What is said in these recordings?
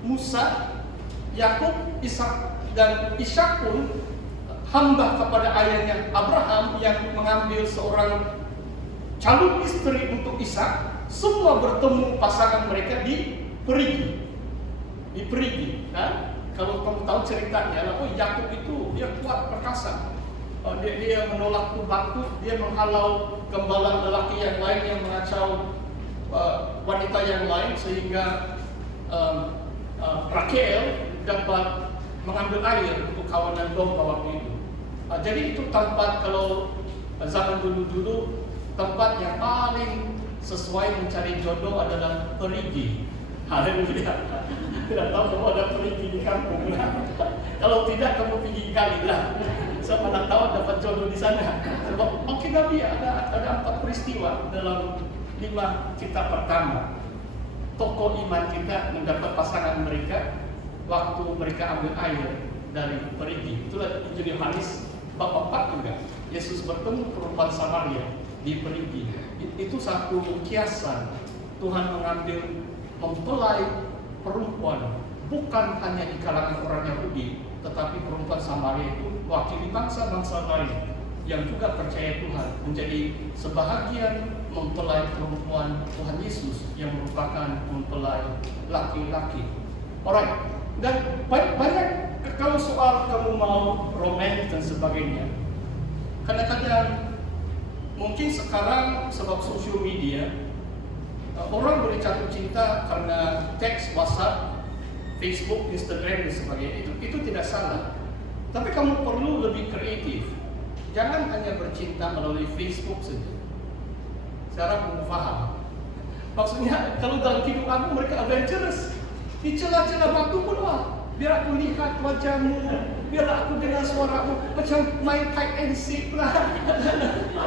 Musa, Yakub, Ishak dan Ishak pun hamba kepada ayahnya Abraham yang mengambil seorang calon istri untuk Ishak. Semua bertemu pasangan mereka di Perigi. Kan? Kalau kamu tahu ceritanya, Yakub itu dia kuat perkasa. Dia menolak batu, dia menghalau gembala lelaki yang lain yang mengacau wanita yang lain sehingga Rakel dapat mengambil air untuk kawanan domba waktu itu. Jadi itu tempat, kalau zaman dulu tempat yang paling sesuai mencari jodoh adalah Perigi. Haleluya. Tidak tahu kamu ada Perigi di kampung. Kalau tidak, kamu pergi kali lah. Mana tahu dapat jodoh di sana. Sebab mungkin Nabi ada 4 peristiwa dalam 5 kitab pertama. Tokoh iman kita mendapat pasangan mereka waktu mereka ambil air dari Perigi. Itulah Injil Yohanes bab 4 juga. Yesus bertemu perempuan Samaria di Perigi. Itu satu kiasan Tuhan mengambil mempelai perempuan bukan hanya di kalangan orang Yahudi, tetapi perempuan Samaria itu wakili bangsa-bangsa lain yang juga percaya Tuhan, menjadi sebahagian mempelai perempuan Tuhan Yesus yang merupakan mempelai laki-laki. Alright, dan banyak kalau soal kamu mau romans dan sebagainya, kadang-kadang mungkin sekarang sebab social media orang boleh jatuh cinta karena teks WhatsApp, Facebook, Instagram dan sebagainya. Itu tidak salah. Tapi kamu perlu lebih kreatif. Jangan hanya bercinta melalui Facebook saja. Sekarang kamu paham. Maksudnya kalau dalam kehidupan aku mereka adventurous. Di celah-celah waktu pun biar aku lihat wajahmu, biar aku dengar suaramu, macam main hide and seek lah.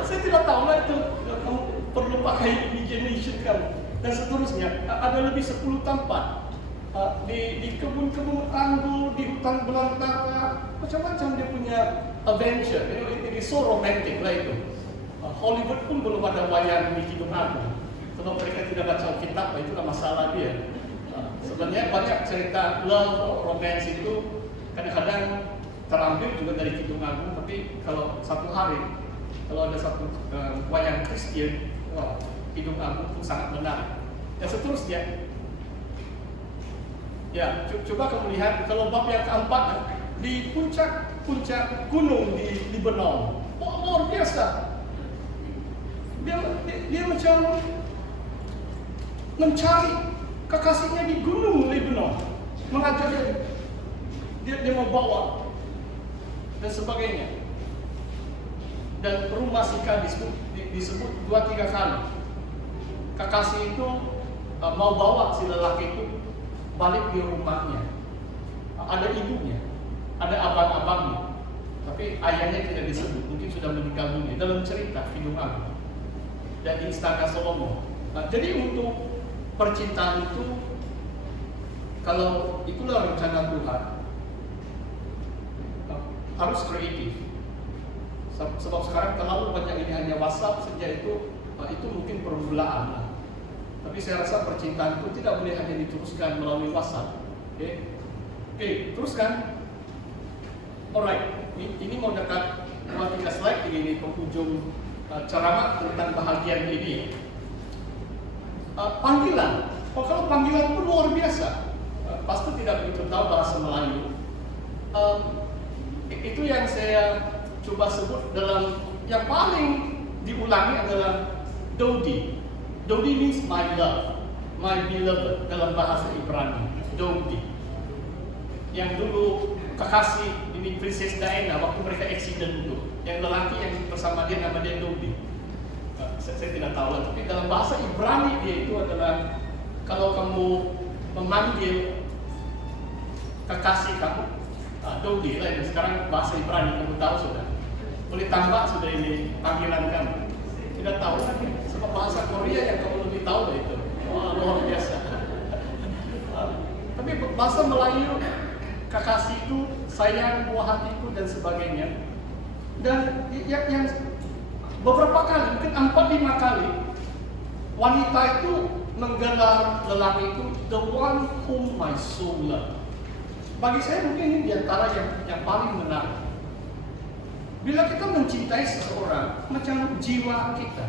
Saya tidak tahu lah itu. Kamu perlu pakai imagination kamu. Dan seterusnya, ada lebih 10 tempat di kebun-kebun anggur, di hutan belantara, macam-macam dia punya adventure. Ini so romantic lah itu. Hollywood pun belum ada wayang di Kidung Agung, sebab mereka tidak baca kitab, itulah masalah dia. Sebenarnya banyak cerita love, romance itu kadang-kadang terambil juga dari Kidung Agung, tapi kalau satu hari, kalau ada satu wayang Kristen, Kidung Agung itu sangat menarik. Dan seterusnya, ya coba kamu lihat kalau bab yang keempat di puncak gunung di Lebanon, luar biasa. Dia macam mencari kekasihnya di gunung Lebanon, mengajak dia mau bawa dan sebagainya. Dan rumah si gadis disebut 2-3 kali. Kekasih itu mau bawa si lelaki itu balik di rumahnya. Ada ibunya, ada abang-abangnya, tapi ayahnya tidak disebut, mungkin sudah meninggal dunia dalam cerita Kidung Agung dan di Istana Salomo. Jadi untuk percintaan itu, kalau itulah rencana Tuhan, harus kreatif. Sebab sekarang terlalu banyak ini hanya WhatsApp saja, itu mungkin permulaan. Tapi saya rasa percintaan itu tidak boleh hanya diteruskan melalui WhatsApp. Oke, teruskan. Alright, ini mau dekat 2-3 slide ini penghujung ceramah tentang bahagian ini. Panggilan. Kalau panggilan pun luar biasa. Pasti tidak begitu tahu bahasa Melayu. Itu yang saya coba sebut dalam yang paling diulangi adalah Dodi. Dodi means my love, my beloved dalam bahasa Ibrani. Dodi. Yang dulu kekasih ini Princess Diana waktu mereka accident itu, yang lelaki yang bersama dia nama dia Dodi. Saya tidak tahu lah, tapi dalam bahasa Ibrani dia itu adalah kalau kamu memanggil kekasih kamu, Dodi lah. Sekarang bahasa Ibrani kamu tahu sudah. Boleh tambah sudah ini panggilan kamu. Tidak tahu lagi sebab bahasa Korea yang kamu lebih tahu itu. Wah, luar biasa. Tapi bahasa Melayu kekasih itu sayang, buah hatiku dan sebagainya. Dan yang beberapa kali, mungkin 4-5 kali wanita itu menggelar lelaki itu the one whom my soul love. Bagi saya mungkin ini diantara yang paling menarik. Bila kita mencintai seseorang macam jiwa kita.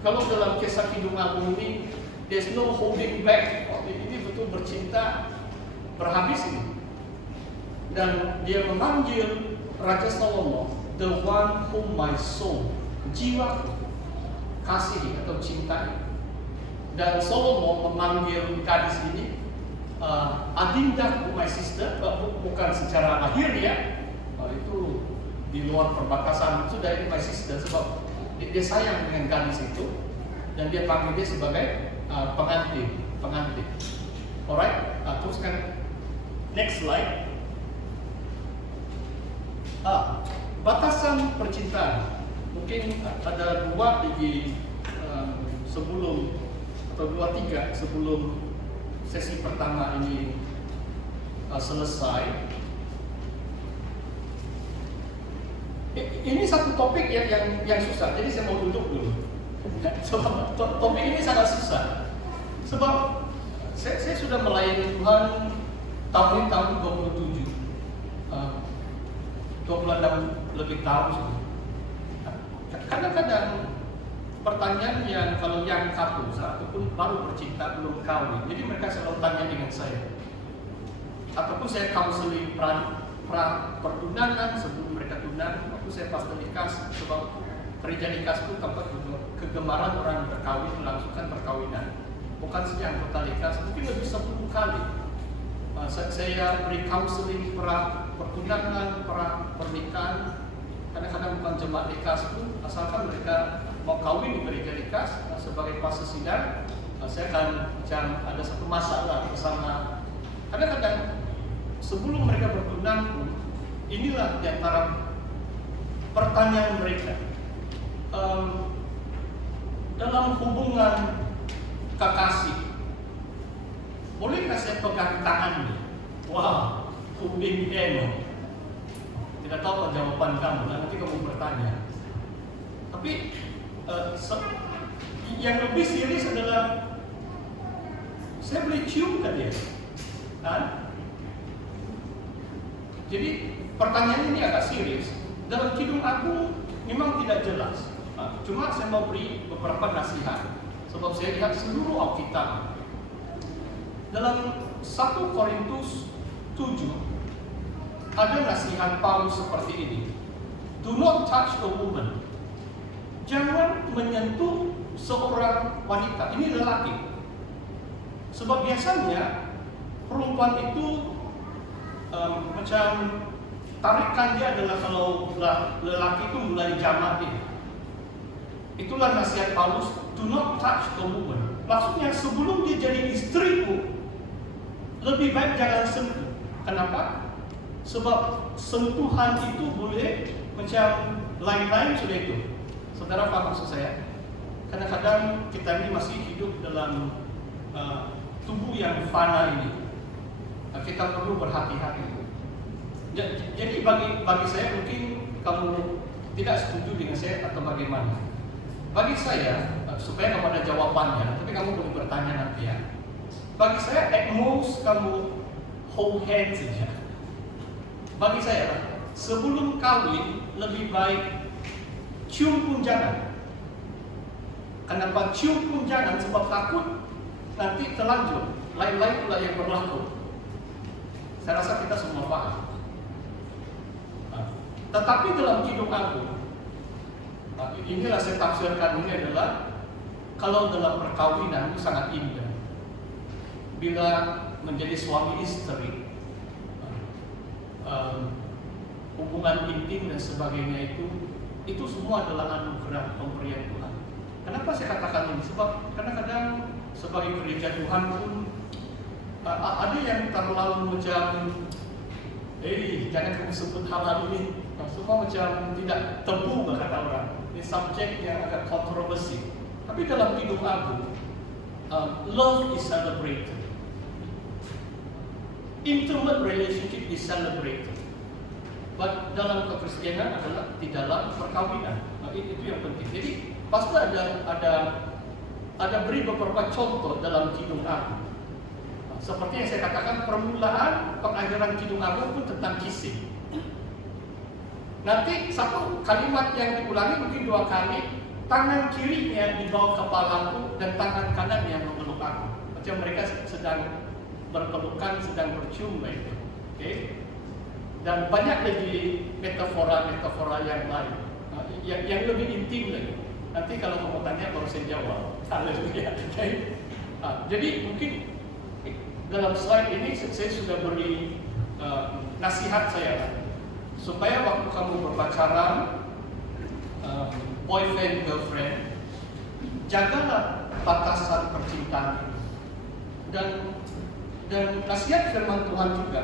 Kalau dalam kisah Kidung Agung ini, there's no holding back. Oh, ini betul bercinta berhabis ini. Dan dia memanggil Raja Salomo, the one whom my soul, jiwaku, kasihi atau cintai. Dan Salomo memanggil gadis ini Adinda, my sister, bukan secara lahir ya, itu di luar perbatasan, itu dari my sister, sebab dia sayang dengan gadis itu dan dia panggil dia sebagai pengantin. Alright, teruskan next slide. Batasan percintaan mungkin ada dua di sebelum atau 2-3 sebelum sesi pertama ini selesai. Ini satu topik yang susah, jadi saya mau duduk dulu. Sebab topik ini sangat susah. Sebab saya sudah melayani Tuhan tahun 27, 26 lebih tahun sudah. Kadang-kadang pertanyaan yang kalau yang couple ataupun baru bercinta belum kawin, jadi mereka selalu tanya dengan saya. Ataupun saya counseling pra pertunangan sebelum mereka tunang, waktu saya pastor Likas, sebab gereja Likas itu tempat kegemaran orang berkawin, melangsungkan perkawinan. Bukan saja anggota Likas, mungkin lebih 10 kali. Saya beri counseling pra pertunangan, pra pernikahan. Kadang-kadang bukan jemaat Likas itu, asalkan mereka mau kawin di gereja Likas sebagai fase sidang, saya akan ada satu masalah bersama. Kadang-kadang sebelum mereka bertunang pun, inilah di antara pertanyaan mereka. Dalam hubungan kekasih, bolehkah saya pegang tangannya? Wah, hubing eno. Tidak tahu jawaban kamu, nanti kamu bertanya. Tapi yang lebih serius adalah saya boleh cium kan dia, kan? Jadi pertanyaan ini agak serius. Dalam Kidung Agung memang tidak jelas. Cuma saya mau beri beberapa nasihat, sebab saya lihat seluruh Alkitab. Dalam 1 Korintus 7 ada nasihat Paulus seperti ini. Do not touch a woman. Jangan menyentuh seorang wanita. Ini lelaki. Sebab biasanya perempuan itu macam tarikan dia adalah kalau lelaki itu mulai jamak dia. Itulah nasihat Paulus. Do not touch a woman. Maksudnya sebelum dia jadi istrimu, lebih baik jangan sentuh. Kenapa? Sebab sentuhan itu boleh macam lain-lain sudah itu. Saudara paham maksud saya? Kadang-kadang kita ini masih hidup dalam tubuh yang fana ini. Kita perlu berhati-hati. Jadi bagi saya mungkin kamu tidak setuju dengan saya atau bagaimana. Bagi saya, supaya kamu ada jawabannya, tapi kamu boleh bertanya nanti ya. Bagi saya, at most kamu hold hands saja. Bagi saya, sebelum kawin lebih baik cium pun jangan. Kenapa cium pun jangan? Sebab takut nanti terlanjur. Lain-lain pula yang berlaku. Saya rasa kita semua paham. Tetapi dalam Kidung Agung, inilah saya tafsirkan ini adalah kalau dalam perkawinan itu sangat indah. Bila menjadi suami istri, hubungan intim dan sebagainya itu semua adalah anugerah pemberian Tuhan. Kenapa saya katakan ini? Sebab kadang-kadang sebagai gereja Tuhan pun ada yang terlalu macam, jangan kamu sebut hal ini. Semua macam tidak tebu kata orang. Ini subjek yang agak kontroversi. Tapi dalam Kidung Agung, love is celebrated. Intimate relationship is celebrated. But dalam kekristenan adalah di dalam perkawinan. Itu yang penting. Jadi pasti ada ada beri beberapa contoh dalam Kidung Agung. Seperti yang saya katakan, permulaan pengajaran Kidung Agung pun tentang kisih. Nanti satu kalimat yang diulangi mungkin 2 kali, tangan kirinya di bawah kepalaku dan tangan kanannya memeluk aku. Macam mereka sedang berpelukan, sedang bercium itu. Okay? Dan banyak lagi metafora-metafora yang lain, yang lebih intim lagi. Nanti kalau kamu tanya baru saya jawab. Haleluya. Okay? Jadi mungkin dalam slide ini saya sudah beri nasihat saya supaya waktu kamu berpacaran, boyfriend, girlfriend, jagalah batasan percintaan. Dan nasihat firman Tuhan juga,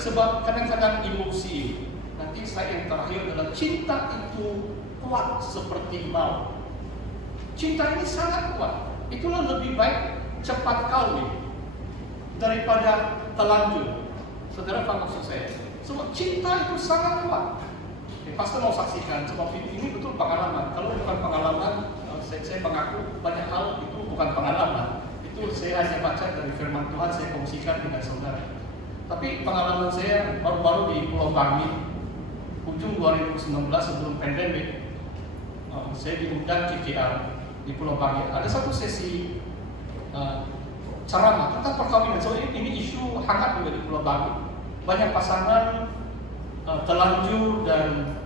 sebab kadang-kadang emosi. Nanti saya yang terakhir adalah cinta itu kuat seperti maut. Cinta ini sangat kuat. Itulah lebih baik cepat kawin daripada telanjur. Saudara paham maksud saya? Sebab cinta itu sangat kuat. Pastor mau saksikan, sebab ini betul pengalaman. Kalau bukan pengalaman, saya mengaku banyak hal itu bukan pengalaman. Itu saya hanya baca dari firman Tuhan, saya kongsikan dengan saudara. Tapi pengalaman saya baru-baru di Pulau Banggi, ujung 2019 sebelum pandemik, saya diundang KKR di Pulau Banggi. Ada satu sesi ceramah tentang perkawinan. Soalnya ini isu hangat juga di Pulau Banggi. Banyak pasangan telanjur dan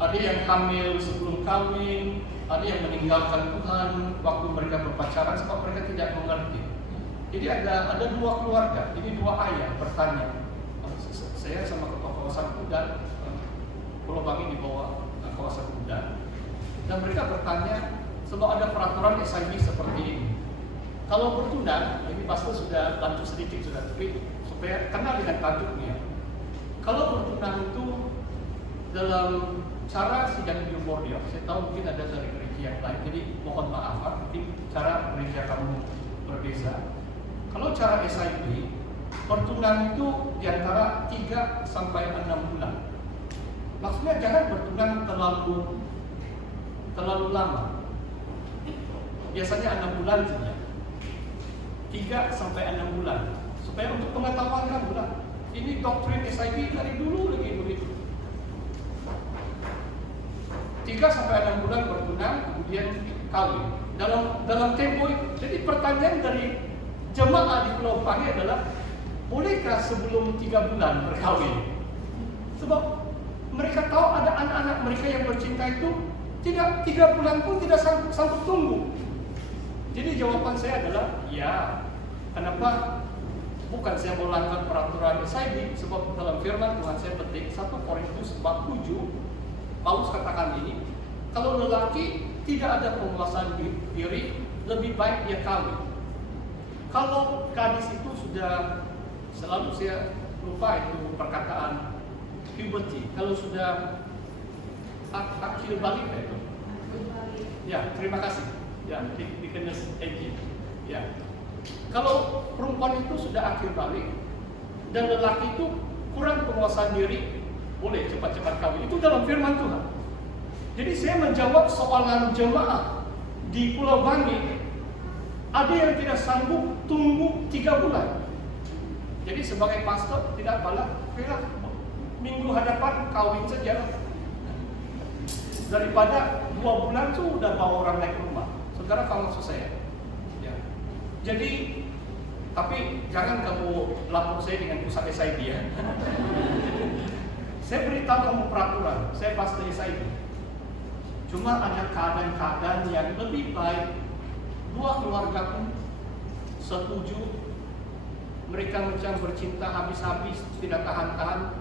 ada yang hamil sebelum kawin, ada yang meninggalkan Tuhan waktu mereka berpacaran sebab mereka tidak mengerti. Jadi ada 2 keluarga, ini 2 ayah bertanya. Saya sama ketua kawasan Kuda, Pulau Banggi di bawah kawasan Kuda, dan mereka bertanya sebab ada peraturan SIB seperti ini. Kalau bertunang, ini pastor sudah bantu sedikit sudah, tapi supaya kenal dengan tajuknya. Kalau bertunang itu dalam cara sidang primordial, saya tahu mungkin ada dari gereja yang lain, jadi mohon maaf, mungkin cara gereja kamu berbeda. Kalau cara SIB, bertunang itu diantara 3 sampai 6 bulan. Maksudnya jangan bertunang terlalu lama. Biasanya 6 bulan saja. 3 sampai 6 bulan. Supaya untuk pengetahuan kamu lah. Ini doktrin SIB dari dulu lagi begitu. 3 sampai 6 bulan bertunang, kemudian kawin. Dalam tempo itu. Jadi pertanyaan dari jemaah di Pulau Banggi adalah, bolehkah sebelum 3 bulan berkawin? Sebab mereka tahu ada anak-anak mereka yang bercinta itu tidak 3 bulan pun tidak sanggup tunggu. Jadi jawaban saya adalah, ya. Kenapa? Bukan saya melanggar peraturan SIB, sebab dalam firman Tuhan saya petik 1 Korintus bab 7, Paulus katakan ini, kalau lelaki tidak ada penguasaan diri, lebih baik dia kawin. Kalau gadis itu sudah, selalu saya lupa itu perkataan puberty, kalau sudah akhir balik itu. Ya, terima kasih. Ya, dikenes age. Ya. Kalau perempuan itu sudah akhir balik dan lelaki itu kurang penguasaan diri, boleh cepat-cepat kawin. Itu dalam firman Tuhan. Jadi saya menjawab soalan jemaah di Pulau Banggi. Ada yang tidak sanggup tunggu 3 bulan. Jadi sebagai pastor tidak balas, minggu hadapan kawin saja. Daripada 2 bulan sudah bawa orang naik rumah. Saudara paham maksud saya? Ya. Jadi, tapi jangan kamu lapor saya dengan pusat SIB ya. Saya beritahu kamu peraturan, saya pastor SIB. Cuma ada keadaan-keadaan yang lebih baik 2 keluarga pun setuju, mereka macam bercinta habis-habis, tidak tahan-tahan.